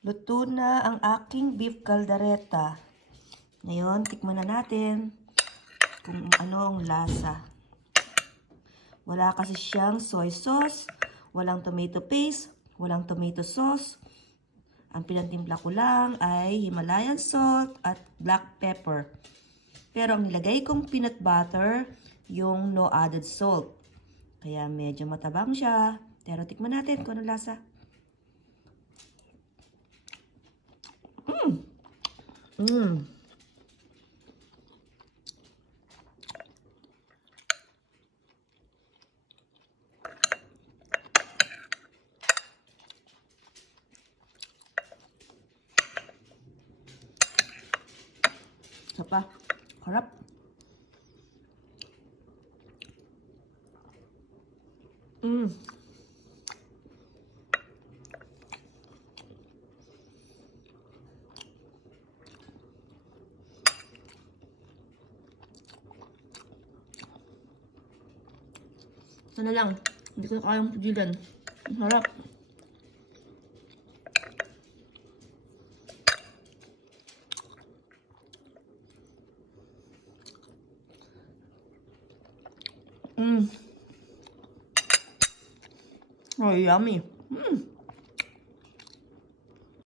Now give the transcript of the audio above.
Luto na ang aking beef caldereta. Ngayon, tikman na natin kung ano ang lasa. Wala kasi siyang soy sauce, walang tomato paste, walang tomato sauce. Ang pinagtimpla ko lang ay Himalayan salt at black pepper. Pero ang nilagay kong peanut butter, yung no added salt. Kaya medyo matabang siya. Pero tikman natin kung ano lasa. Mmm. Isa pa. Harap. Ito na lang. Hindi ko na kayang pigilan. Ang harap. Oh, yummy.